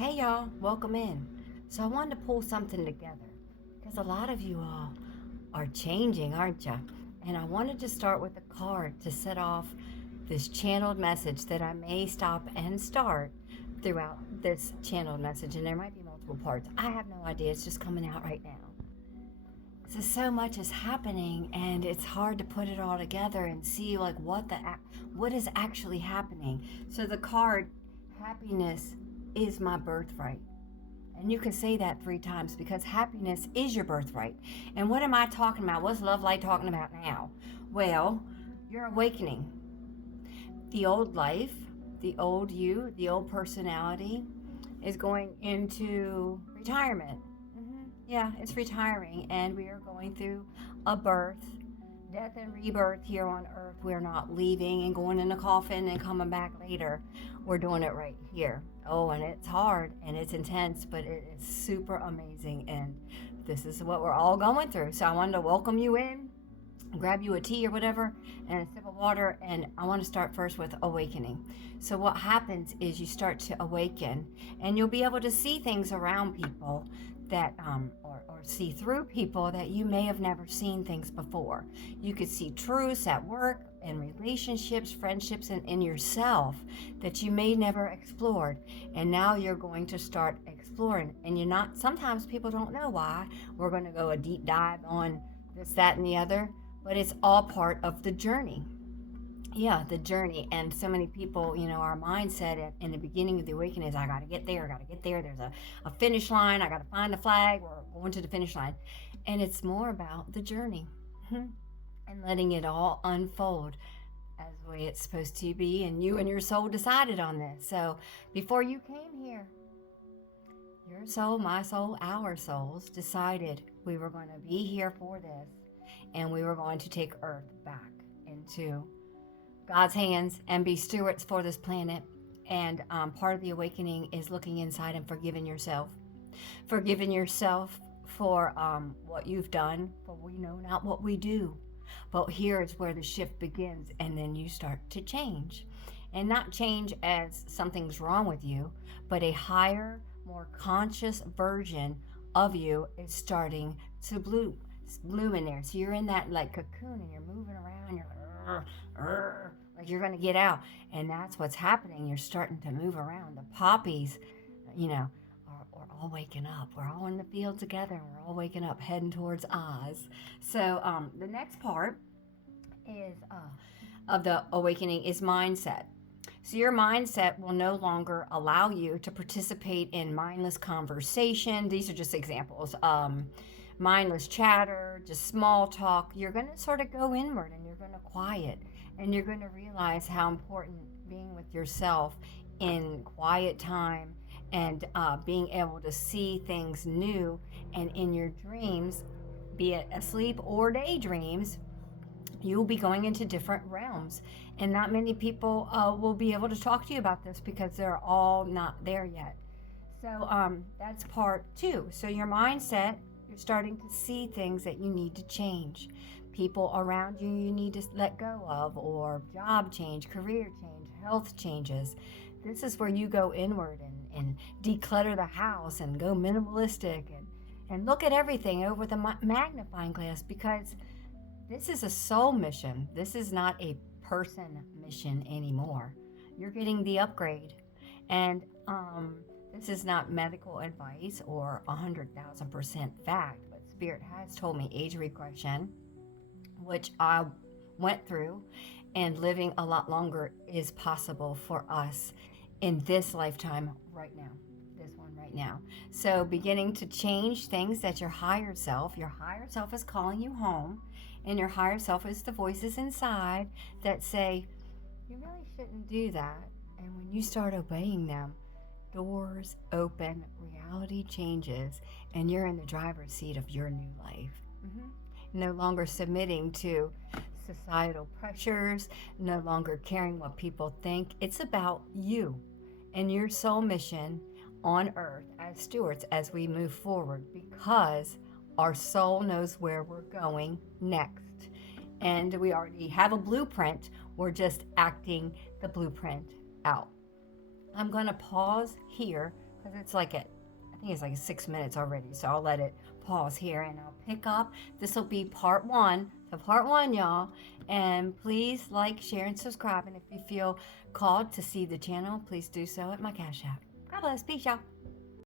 Hey y'all, welcome in. So I wanted to pull something together because a lot of you all are changing, aren't you? And I wanted to start with a card to set off this channeled message that I may stop and start throughout this channeled message. And there might be multiple parts. I have no idea. It's just coming out right now. So much is happening and it's hard to put it all together and see like what is actually happening. So the card happiness is my birthright. And you can say that 3 times because happiness is your birthright. And what am I talking about? What's Love Light talking about now? Well, you're awakening. The old life, the old you, the old personality is going into retirement. Yeah, it's retiring, and we are going through a birth, death, and rebirth here on earth. We're not leaving and going in a coffin and coming back later. We're doing it right here. Oh, and it's hard and it's intense, but it is super amazing, and this is what we're all going through. So I wanted to welcome you in, grab you a tea or whatever, and a sip of water, and I want to start first with awakening. So what happens is you start to awaken, and you'll be able to see things around people that or see through people that you may have never seen things before. You could see truths at work, in relationships, friendships, and in yourself that you may never explored. And now you're going to start exploring. And sometimes people don't know why. We're going to go a deep dive on this, that, and the other, but it's all part of the journey. Yeah, the journey. And so many people, our mindset in the beginning of the awakening is, I got to get there. There's a finish line. I got to find the flag. We're going to the finish line. And it's more about the journey and letting it all unfold as the way it's supposed to be. And you and your soul decided on this. So before you came here, your soul, my soul, our souls decided we were going to be here for this. And we were going to take Earth back into God's hands and be stewards for this planet. And part of the awakening is looking inside and forgiving yourself. Forgiving yourself for what you've done, for we know not what we do. But here is where the shift begins, and then you start to change. And not change as something's wrong with you, but a higher, more conscious version of you is starting to bloom in there. So you're in that like cocoon and you're moving around, you're like you're going to get out. And that's what's happening. You're starting to move around. The poppies, are all waking up. We're all in the field together and we're all waking up, heading towards Oz. So the next part is of the awakening is mindset. So your mindset will no longer allow you to participate in mindless conversation. These are just examples. Mindless chatter, just small talk. You're going to sort of go inward and you're going to quiet, and you're going to realize how important being with yourself in quiet time and being able to see things new. And in your dreams, be it asleep or daydreams, you'll be going into different realms, and not many people will be able to talk to you about this because they're all not there yet. So that's part 2. So your mindset, you're starting to see things that you need to change. People around you need to let go of, or job change, career change, health changes. This is where you go inward and declutter the house and go minimalistic and look at everything over the magnifying glass, because this is a soul mission. This is not a person mission anymore. You're getting the upgrade. And this is not medical advice or 100,000% fact, but Spirit has told me age regression, which I went through, and living a lot longer is possible for us in this lifetime right now, this one right now. So beginning to change things that your higher self is calling you home, and your higher self is the voices inside that say, you really shouldn't do that. And when you start obeying them, doors open, reality changes, and you're in the driver's seat of your new life. No longer submitting to societal pressures, no longer caring what people think. It's about you and your soul mission on earth as stewards as we move forward, because our soul knows where we're going next. And we already have a blueprint. We're just acting the blueprint out. I'm going to pause here because it's like I think it's like 6 minutes already. So I'll let it pause here and I'll pick up. This will be part one. So part one, y'all. And please like, share, and subscribe. And if you feel called to see the channel, please do so at my Cash App. God bless. Peace, y'all.